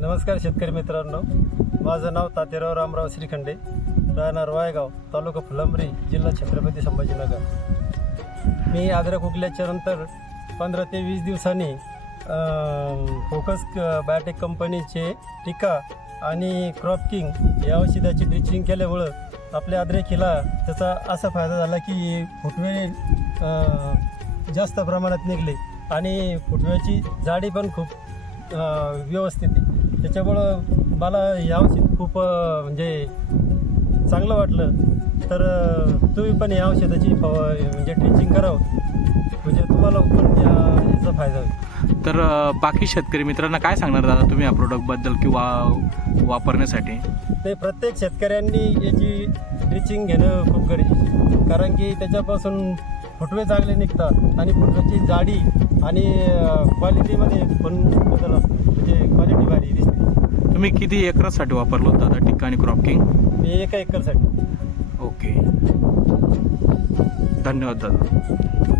नमस्कार शेतकरी मित्रांनो, माझं नाव तातेराव रामराव श्रीखंडे, राहणार वायगाव, तालुका फुलंब्री, जिल्हा छत्रपती संभाजीनगर। मी अद्रक उगल्याच्या नंतर 15 ते 20 दिवसांनी फोकस बायोटेक कंपनीचे टिका आणि क्रॉप किंग या औषधाची ड्रिचिंग केल्यामुळं आपल्या अद्रकीला त्याचा असा फायदा झाला की फुटवे जास्त प्रमाणात निघले आणि फुटव्याची जाडी पण खूप व्यवस्थित आहे। त्याच्यामुळं मला हे औषध खूप म्हणजे चांगलं वाटलं। तर तुम्ही पण या औषधाची म्हणजे ड्रिचिंग करावं, म्हणजे तुम्हाला पण याचा फायदा होईल। तर बाकी शेतकरी मित्रांना काय सांगणार दादा तुम्ही या प्रोडक्टबद्दल किंवा वापरण्यासाठी? ते प्रत्येक शेतकऱ्यांनी याची ड्रिचिंग घेणं खूप गरजेचं आहे, कारण की त्याच्यापासून फुटवे चांगले निघतात आणि फुटव्याची जाडी आणि क्वालिटीमध्ये पण बदल असतो, म्हणजे क्वालिटी भारी दिसते। तुम्ही किती एकरासाठी वापरलं होतं दादा टिक्का आणि क्रॉप किंग? मी 1 एकरसाठी। ओके, धन्यवाद दादा।